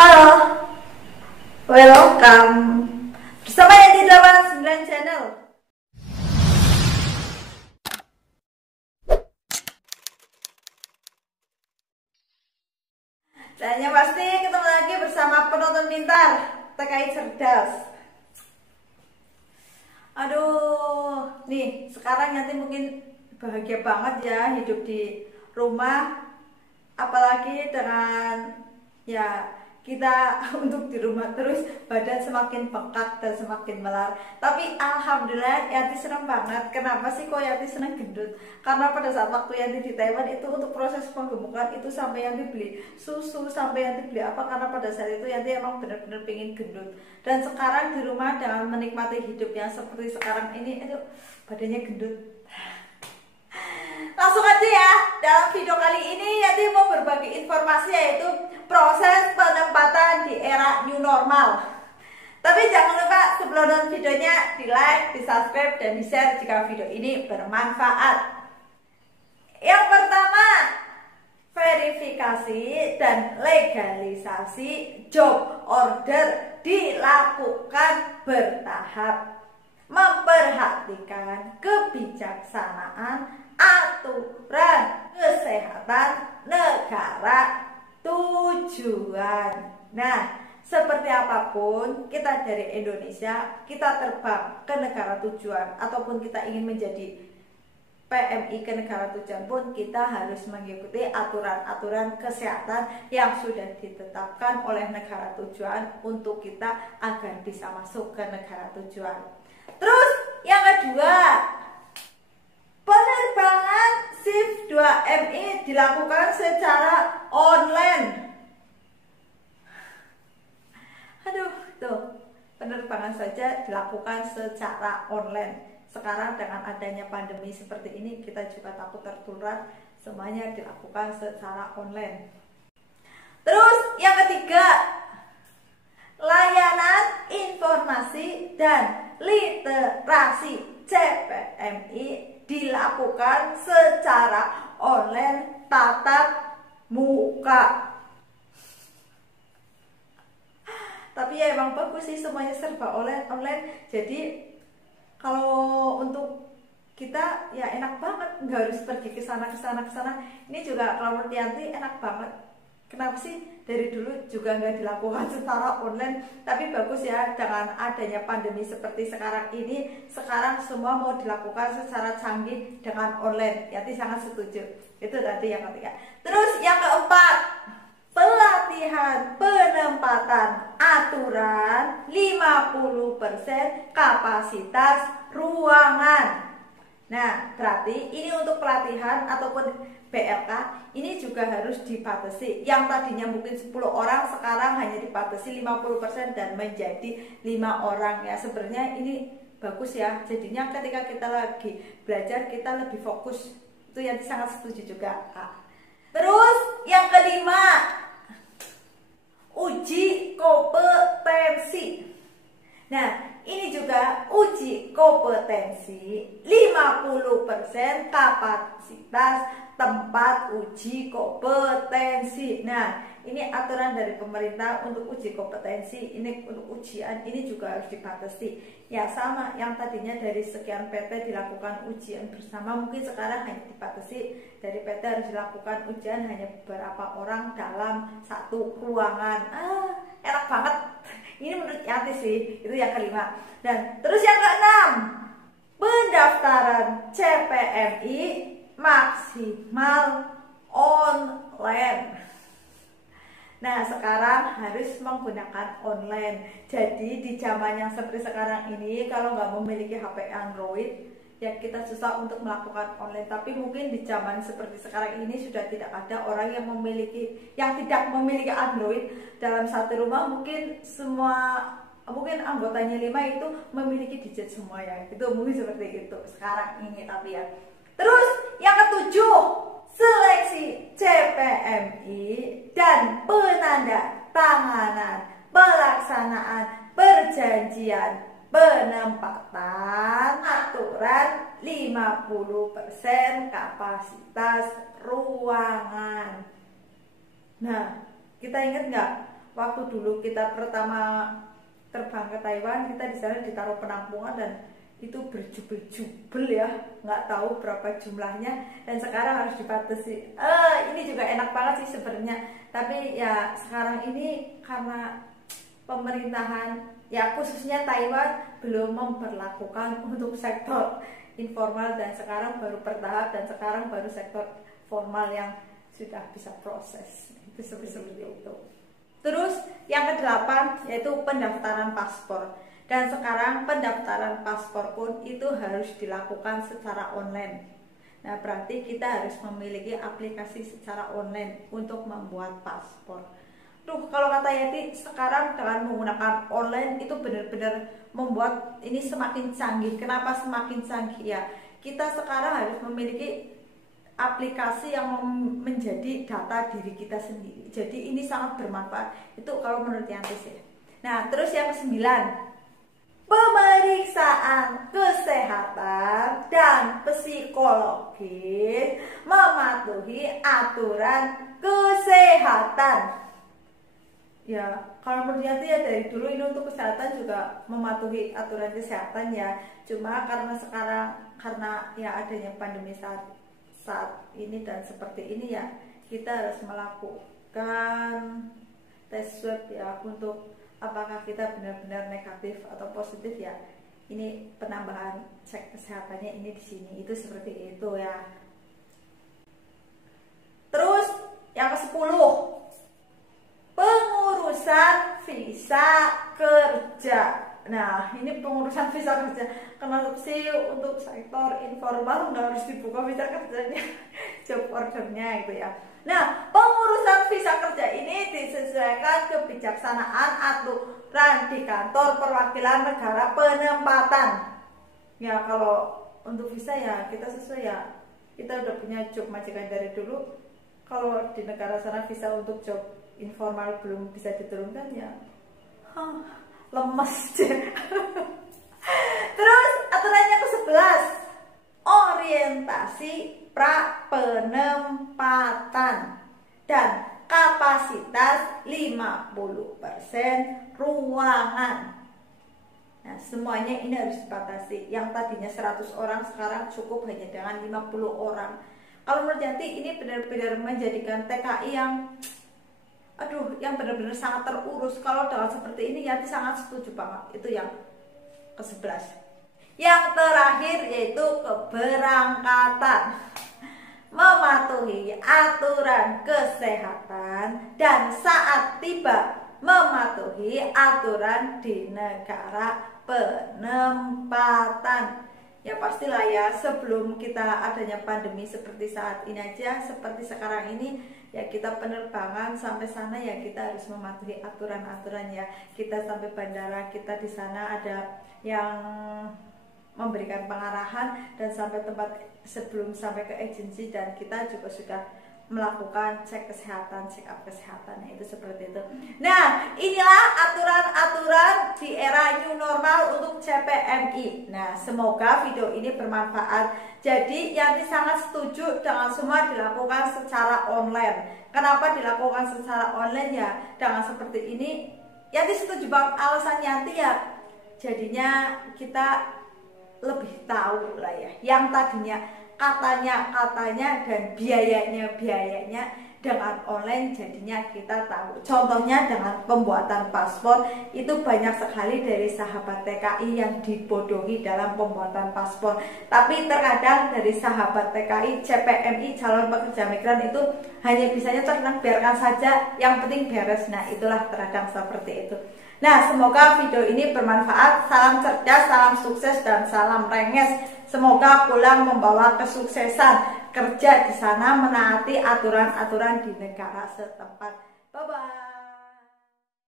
Halo, welcome bersama Yanti 89 Channel. Dan yang pasti ketemu lagi bersama penonton pintar TKI cerdas. Aduh, nih sekarang Yanti mungkin bahagia banget ya hidup di rumah, apalagi dengan ya kita untuk di rumah terus badan semakin bengkak dan semakin melar. Tapi alhamdulillah Yanti senang banget. Kenapa sih kok Yanti senang gendut? Karena pada saat waktu Yanti di Taiwan itu untuk proses penggemukan itu sampai Yanti beli susu, sampai Yanti beli apa, karena pada saat itu Yanti emang benar-benar pengen gendut. Dan sekarang di rumah dengan menikmati hidup yang seperti sekarang ini, itu badannya gendut. Langsung aja ya, dalam video kali ini Yanti mau berbagi informasi yaitu proses penempatan di era new normal. Tapi jangan lupa sebelum nonton videonya di like, di subscribe, dan di share jika video ini bermanfaat. Yang pertama, verifikasi dan legalisasi job order dilakukan bertahap, memperhatikan kebijaksanaan aturan kesehatan negara tujuan. Nah, seperti apapun kita dari Indonesia, kita terbang ke negara tujuan ataupun kita ingin menjadi PMI ke negara tujuan pun, kita harus mengikuti aturan-aturan kesehatan yang sudah ditetapkan oleh negara tujuan untuk kita agar bisa masuk ke negara tujuan. Terus yang kedua, penerbangan shift 2MI dilakukan secara online. Aduh, tuh, penerbangan saja dilakukan secara online. Sekarang dengan adanya pandemi seperti ini, kita juga takut tertular, semuanya dilakukan secara online. Terus yang ketiga, layanan informasi dan literasi CPMI dilakukan secara online tatap muka. Tapi ya emang bagus sih, semuanya serba online. Jadi kalau untuk kita ya enak banget, nggak harus pergi ke sana. Ini juga kalau menurut Yanti enak banget. Kenapa sih dari dulu juga nggak dilakukan secara online? Tapi bagus ya, dengan adanya pandemi seperti sekarang ini, sekarang semua mau dilakukan secara canggih dengan online. Yanti sangat setuju. Itu tadi yang ketiga. Terus yang keempat, pelatihan penempatan aturan 50% kapasitas ruangan. Nah, berarti ini untuk pelatihan ataupun BLK ini juga harus dibatasi. Yang tadinya mungkin 10 orang sekarang hanya dibatasi 50% dan menjadi 5 orang ya. Sebenarnya ini bagus ya. Jadinya ketika kita lagi belajar kita lebih fokus. Itu yang sangat setuju juga, Kak. Terus yang kelima, uji kompetensi. Nah, ini juga uji kompetensi 50% kapasitas tempat uji kompetensi. Nah, ini aturan dari pemerintah untuk uji kompetensi. Ini untuk ujian ini juga harus dibatasi. Ya sama, yang tadinya dari sekian PT dilakukan ujian bersama, mungkin sekarang hanya dibatasi dari PT harus dilakukan ujian hanya beberapa orang dalam satu ruangan. Enak banget. Ini menurut Yanti sih, itu yang kelima. Dan terus yang keenam, pendaftaran CPMI maksimal online. Nah, sekarang harus menggunakan online. Jadi di zaman yang seperti sekarang ini, kalau nggak memiliki HP Android, ya kita susah untuk melakukan online. Tapi mungkin di zaman seperti sekarang ini sudah tidak ada orang yang tidak memiliki Android dalam satu rumah. Mungkin anggotanya 5 itu memiliki gadget semua ya. Itu mungkin seperti itu sekarang ini. Tapi ya, terus yang ketujuh, seleksi CPMI dan penandatanganan pelaksanaan perjanjian penempatan aturan 50% kapasitas ruangan. Nah, kita ingat nggak waktu dulu kita pertama terbang ke Taiwan, kita di sana ditaruh penampungan dan itu berjubel-jubel ya, nggak tahu berapa jumlahnya, dan sekarang harus dibatasi. Ini juga enak banget sih sebenarnya, tapi ya sekarang ini karena pemerintahan ya khususnya Taiwan belum memperlakukan untuk sektor informal, dan sekarang baru bertahap, dan sekarang baru sektor formal yang sudah bisa proses. Itu seperti itu. Terus yang ke-8 yaitu pendaftaran paspor. Dan sekarang pendaftaran paspor pun itu harus dilakukan secara online. Nah, berarti kita harus memiliki aplikasi secara online untuk membuat paspor. Kalau kata Yati, sekarang dengan menggunakan online itu benar-benar membuat ini semakin canggih. Kenapa semakin canggih ya? Kita sekarang harus memiliki aplikasi yang menjadi data diri kita sendiri. Jadi ini sangat bermanfaat. Itu kalau menurut Yanti sih. Nah, terus yang ke-9, pemeriksaan kesehatan dan psikologis mematuhi aturan kesehatan. Ya, kalau menurut Yanti ya dari dulu ini untuk kesehatan juga mematuhi aturan kesehatan ya. Cuma karena sekarang karena ya adanya pandemi saat ini dan seperti ini ya, kita harus melakukan tes swab ya untuk apakah kita benar-benar negatif atau positif ya. Ini penambahan cek kesehatannya ini di sini itu seperti itu ya. Terus yang ke-10, pengurusan visa kerja. Nah, ini pengurusan visa kerja. Kenapa sih untuk sektor informal nggak harus dibuka visa kerjanya, job ordernya itu ya. Nah, pengurusan visa kerja ini disesuaikan kebijaksanaan aturan di kantor perwakilan negara penempatan. Ya, kalau untuk visa ya kita sesuai ya. Kita udah punya job majikan dari dulu. Kalau di negara sana visa untuk job informal belum bisa diturunkan ya. Lemes deh. Terus aturannya ke-11, orientasi pra penempatan dan kapasitas 50% ruangan. Nah, semuanya ini harus dibatasi. Yang tadinya 100 orang sekarang cukup hanya dengan 50 orang. Kalau menurut Yanti ini benar-benar menjadikan TKI yang benar-benar sangat terurus. Kalau dengan seperti ini Yanti sangat setuju banget. Itu yang ke-11. Yang terakhir yaitu keberangkatan, mematuhi aturan kesehatan dan saat tiba mematuhi aturan di negara penempatan. Ya pastilah ya, sebelum kita adanya pandemi seperti saat ini aja, seperti sekarang ini ya, kita penerbangan sampai sana ya kita harus mematuhi aturan-aturan ya. Kita sampai bandara, kita di sana ada yang memberikan pengarahan, dan sampai tempat sebelum sampai ke agensi, dan kita juga sudah melakukan cek kesehatan, check up kesehatannya itu seperti itu. Nah, inilah aturan-aturan di era new normal untuk CPMI. Nah, semoga video ini bermanfaat. Jadi Yanti sangat setuju dengan semua dilakukan secara online. Kenapa dilakukan secara online ya? Dengan seperti ini Yanti setuju banget. Alasan Yanti ya, jadinya kita lebih tahu lah ya. Yang tadinya katanya dan biayanya dengan online jadinya kita tahu. Contohnya dengan pembuatan paspor itu banyak sekali dari sahabat TKI yang dibodohi dalam pembuatan paspor. Tapi terkadang dari sahabat TKI, CPMI, calon pekerja migran itu hanya bisanya terkenang biarkan saja, yang penting beres. Nah, itulah terkadang seperti itu. Nah, semoga video ini bermanfaat. Salam cerdas, salam sukses, dan salam renges. Semoga pulang membawa kesuksesan, kerja di sana menaati aturan-aturan di negara setempat. Bye-bye.